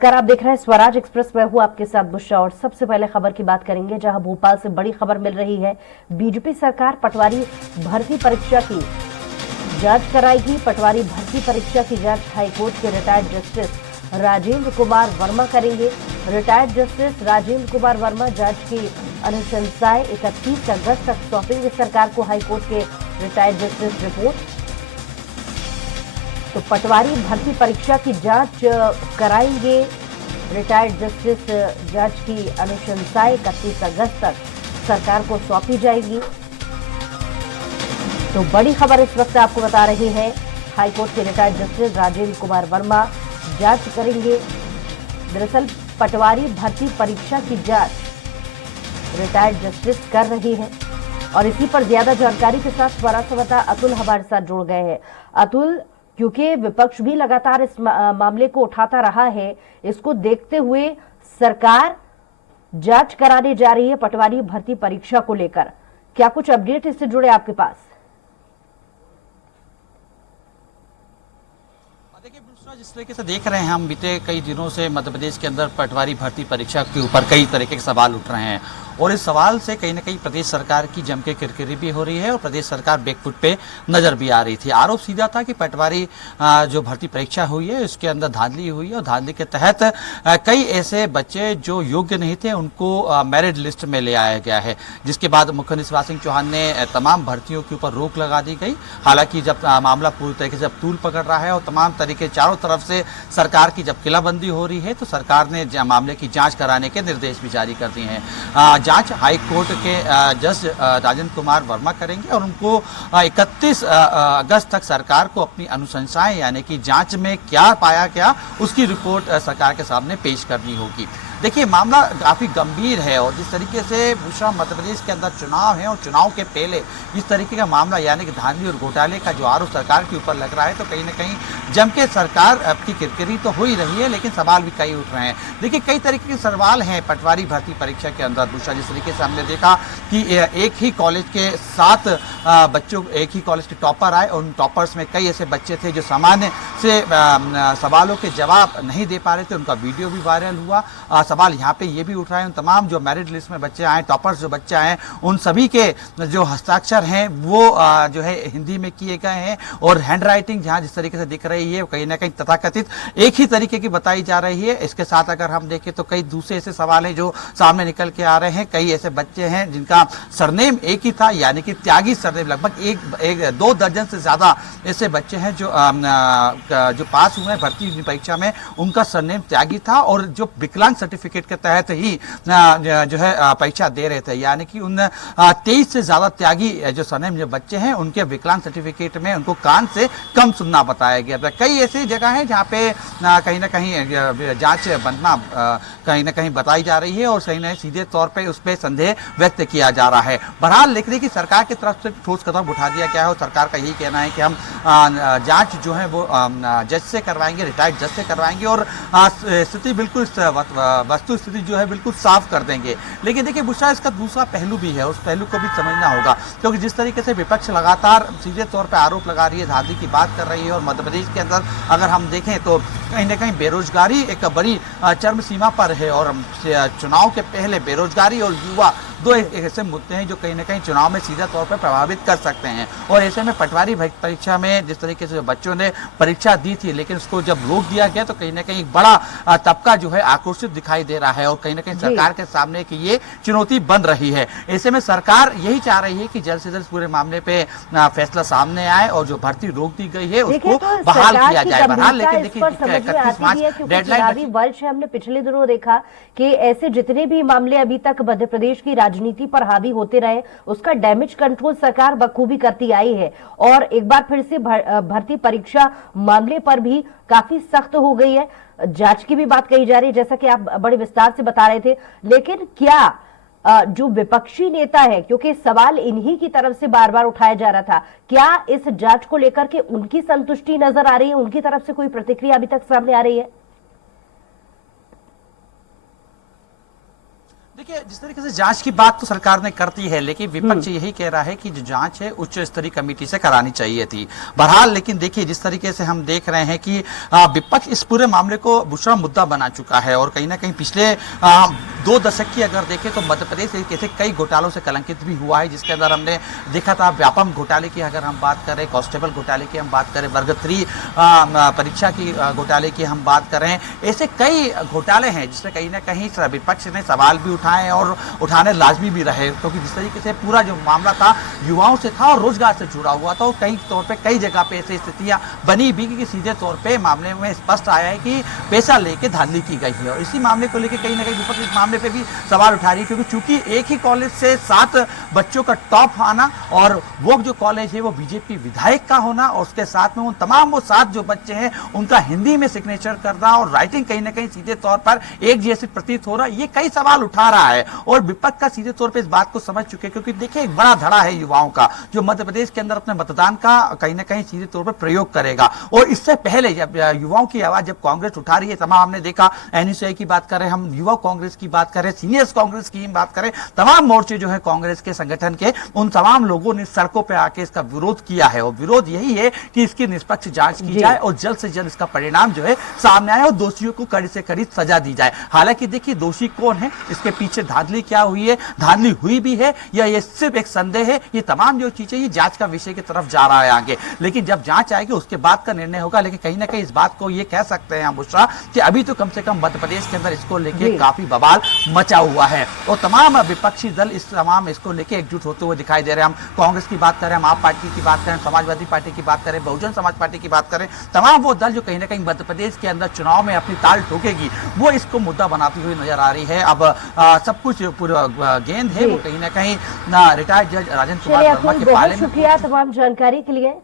कर आप देख रहे हैं स्वराज एक्सप्रेस। मैं हूं आपके साथ बुशरा और सबसे पहले खबर की बात करेंगे, जहां भोपाल से बड़ी खबर मिल रही है। बीजेपी सरकार पटवारी भर्ती परीक्षा की जांच कराएगी। पटवारी भर्ती परीक्षा की जांच हाईकोर्ट के रिटायर्ड जस्टिस राजेंद्र कुमार वर्मा करेंगे। रिटायर्ड जस्टिस राजेंद्र कुमार वर्मा जांच की अनुशंसाएं 31 अगस्त तक सौंपेंगे सरकार को हाईकोर्ट के रिटायर्ड जस्टिस रिपोर्ट। तो पटवारी भर्ती परीक्षा की जांच कराएंगे रिटायर्ड जस्टिस। जांच की अनुशंसाएं 31 अगस्त तक सरकार को सौंपी जाएगी। तो बड़ी खबर इस वक्त आपको बता रहे हैं, हाईकोर्ट के रिटायर्ड जस्टिस राजेंद्र कुमार वर्मा जांच करेंगे। दरअसल पटवारी भर्ती परीक्षा की जांच रिटायर्ड जस्टिस कर रहे हैं और इसी पर ज्यादा जानकारी के साथ स्वराज संवाददाता अतुल हमारे साथ जुड़ गए हैं। अतुल, क्योंकि विपक्ष भी लगातार इस मामले को उठाता रहा है, इसको देखते हुए सरकार जांच कराने जा रही है पटवारी भर्ती परीक्षा को लेकर, क्या कुछ अपडेट इससे जुड़े आपके पास? देखिए दूसरा, जिस तरीके से देख रहे हैं हम बीते कई दिनों से मध्य प्रदेश के अंदर पटवारी भर्ती परीक्षा के ऊपर कई तरीके के सवाल उठ रहे हैं और इस सवाल से कहीं ना कहीं प्रदेश सरकार की जम के किरकिरी भी हो रही है और प्रदेश सरकार बैकफुट पे नजर भी आ रही थी। आरोप सीधा था कि पटवारी जो भर्ती परीक्षा हुई है उसके अंदर धांधली हुई है और धांधली के तहत कई ऐसे बच्चे जो योग्य नहीं थे उनको मेरिट लिस्ट में ले आया गया है, जिसके बाद मुख्यमंत्री शिवराज सिंह चौहान ने तमाम भर्तियों के ऊपर रोक लगा दी गई। हालांकि जब मामला पूरी तरीके से अब तूल पकड़ रहा है और तमाम तरीके चारों तरफ से सरकार की जब किलाबंदी हो रही है तो सरकार ने मामले की जांच कराने के निर्देश भी जारी कर दिए हैं। जांच हाई कोर्ट के जज राजेंद्र कुमार वर्मा करेंगे और उनको 31 अगस्त तक सरकार को अपनी अनुशंसाएं यानी कि जांच में क्या पाया गया उसकी रिपोर्ट सरकार के सामने पेश करनी होगी। देखिए मामला काफ़ी गंभीर है और जिस तरीके से बुशरा मध्य प्रदेश के अंदर चुनाव है और चुनाव के पहले इस तरीके का मामला यानी कि धांधली और घोटाले का जो आरोप सरकार के ऊपर लग रहा है तो कहीं ना कहीं जम के सरकार की किरकिरी तो हो ही रही है, लेकिन सवाल भी कई उठ रहे हैं। देखिए कई तरीके के सवाल हैं पटवारी भर्ती परीक्षा के अंदर बुशरा, जिस तरीके से हमने देखा कि एक ही कॉलेज के 7 बच्चों, एक ही कॉलेज के टॉपर आए और उन टॉपर्स में कई ऐसे बच्चे थे जो सामान्य से सवालों के जवाब नहीं दे पा रहे थे, उनका वीडियो भी वायरल हुआ। सवाल यहाँ पे ये भी उठ रहा है उन तमाम जो मेरिट लिस्ट में बच्चे आए, टॉपर्स जो बच्चे आए, उन सभी के जो हस्ताक्षर हैं वो जो है हिंदी में किए गए हैं और हैंड राइटिंग जहाँ जिस तरीके से दिख रही है कहीं ना कहीं तथाकथित एक ही तरीके की बताई जा रही है। इसके साथ अगर हम देखें तो कई दूसरे ऐसे सवाल हैं जो सामने निकल के आ रहे हैं। कई ऐसे बच्चे हैं जिनका सरनेम एक ही था यानी कि त्यागी सरनेम, लगभग 2 दर्जन से ज्यादा ऐसे बच्चे हैं जो पास हुए हैं भर्ती परीक्षा में, उनका सरनेम त्यागी था और जो विकलांग सर्टिफिकेट के तहत ही जो है परीक्षा दे रहे थे, यानी कि उन 23 से ज्यादा त्यागी जो सरनेम जो बच्चे हैं उनके विकलांग सर्टिफिकेट में उनको कान से कम सुनना बताया गया था। कई ऐसी जगह है जहाँ पे कहीं ना कहीं जांच बनना कहीं ना कहीं बताई जा रही है और कहीं ना सीधे तौर पे उस पर संदेह व्यक्त किया जा रहा है। बहरहाल लिख रही कि सरकार की तरफ से ठोस कदम उठा दिया गया है और सरकार का यही कहना है कि हम जांच जो है वो जज से करवाएंगे, रिटायर्ड जज से करवाएंगे और स्थिति बिल्कुल वस्तु स्थिति जो है बिल्कुल साफ कर देंगे। लेकिन देखिए बुशरा, इसका दूसरा पहलू भी है, उस पहलू को भी समझना होगा, क्योंकि जिस तरीके से विपक्ष लगातार सीधे तौर पर आरोप लगा रही है, धांधली की बात कर रही है और मध्य प्रदेश के अंदर अगर हम देखें तो कहीं ना कहीं बेरोजगारी एक बड़ी चरम सीमा पर है और चुनाव के पहले बेरोजगारी और युवा दो ऐसे मुद्दे हैं जो कहीं ना कहीं चुनाव में सीधा तौर पर प्रभावित कर सकते हैं। और ऐसे में पटवारी परीक्षा में जिस तरीके से बच्चों ने परीक्षा दी थी लेकिन उसको जब रोक दिया गया तो कहीं ना कहीं एक बड़ा तबका जो है आक्रोशित दिखाई दे रहा है और कहीं ना कहीं सरकार के सामने की ये चुनौती बन रही है। ऐसे में सरकार यही चाह रही है कि जल्द से जल्द पूरे मामले पे फैसला सामने आए और जो भर्ती रोक दी गई है उसको बहाल किया जाए। बहरहाल लेकिन देखिए 31 मार्च डेडलाइन वर्ष है, हमने पिछले दिनों देखा कि ऐसे जितने भी मामले अभी तक मध्य प्रदेश की राजनीति पर हावी होते रहे उसका डैमेज कंट्रोल सरकार बखूबी करती आई है और एक बार फिर से भर्ती परीक्षा मामले पर भी काफी सख्त हो गई है। जांच की भी बात कही जा रही है जैसा कि आप बड़े विस्तार से बता रहे थे, लेकिन क्या जो विपक्षी नेता है, क्योंकि सवाल इन्हीं की तरफ से बार बार उठाया जा रहा था, क्या इस जांच को लेकर के उनकी संतुष्टि नजर आ रही है, उनकी तरफ से कोई प्रतिक्रिया अभी तक सामने आ रही है? देखिए, जिस तरीके से जांच की बात तो सरकार ने करती है, लेकिन विपक्ष यही कह रहा है कि जो जांच है उच्च स्तरीय कमेटी से करानी चाहिए थी। बहरहाल, लेकिन देखिए जिस तरीके से हम देख रहे हैं कि विपक्ष इस पूरे मामले को दूसरा मुद्दा बना चुका है और कहीं ना कहीं पिछले 2 दशक की अगर देखें तो मध्य प्रदेश एक ऐसे कई घोटालों से कलंकित भी हुआ है, जिसके अंदर हमने देखा था व्यापम घोटाले की अगर हम बात करें, कांस्टेबल घोटाले की हम बात करें, वर्ग 3 परीक्षा की घोटाले की हम बात करें, ऐसे कई घोटाले हैं जिसमें कहीं ना कहीं विपक्ष ने सवाल भी उठाए और उठाने लाजमी भी रहे, क्योंकि जिस तरीके से पूरा जो मामला था युवाओं से था और रोजगार से जुड़ा हुआ था, और कई तौर पे कई जगह पे ऐसी स्थितियां बनी भी कि सीधे तौर पे मामले में स्पष्ट आया है कि पैसा लेके धांधली की गई है। और इसी मामले को लेकर कहीं ना कहीं विपक्ष इस मामले पे भी सवाल उठा रही है, क्योंकि चूंकि एक ही कॉलेज से 7 बच्चों का टॉप आना और वो जो कॉलेज है वो बीजेपी विधायक का होना, और उसके साथ में उन तमाम वो 7 जो बच्चे हैं उनका हिंदी में सिग्नेचर करना और राइटिंग कहीं ना कहीं सीधे तौर पर एक जैसी प्रतीत हो रहा, ये कई सवाल उठा रहा है। और विपक्ष का सीधे तौर पे इस बात को समझ चुके, क्योंकि देखिए एक बड़ा धड़ा है युवाओं का जो मध्य प्रदेश के अंदर अपने मतदान का कहीं ना कहीं सीधे तौर पर प्रयोग करेगा। और इससे पहले जब युवाओं की आवाज जब कांग्रेस उठा रही है, तमाम हमने देखा एनएसयूआई की बात करें, हम युवा कांग्रेस की बात करें, सीनियर्स कांग्रेस की बात करें, तमाम मोर्चे जो है कांग्रेस के संगठन के, उन तमाम लोगों ने सड़कों पर आके इसका विरोध किया है। और विरोध यही है कि इसकी निष्पक्ष जांच की जाए और जल्द से जल्द इसका परिणाम जो है सामने आए और दोषियों को कड़ी से कड़ी सजा दी जाए। हालांकि देखिए दोषी कौन है, इसके पीछे धांधली क्या हुई है, धांधली हुई भी है या ये सिर्फ एक संदेह है, ये तमाम जो चीजें ये जांच का विषय की तरफ जा रहा है आगे। लेकिन जब जांच आएगी उसके बाद का निर्णय होगा। लेकिन कहीं ना कहीं इस बात को ये कह सकते हैं हम बुशरा कि अभी तो कम से कम मध्य प्रदेश के अंदर इसको लेके काफी बवाल मचा हुआ है और तमाम विपक्षी दल इस तमाम इसको लेके एकजुट होते हुए दिखाई दे रहे हैं। हम कांग्रेस की बात करें, हम आप पार्टी की बात करें, समाजवादी पार्टी की बात करें, बहुजन समाज पार्टी की बात करें, तमाम वो दल जो कहीं ना कहीं मध्य प्रदेश के अंदर चुनाव में अपनी ताल ठोकेगी वो इसको मुद्दा बनाती हुई नजर आ रही है। अब सब कुछ पूरा गेंद है वो कहीं ना कहीं रिटायर्ड जज राजेंद्र कुमार वर्मा के पाले में। शुक्रिया तमाम जानकारी के लिए।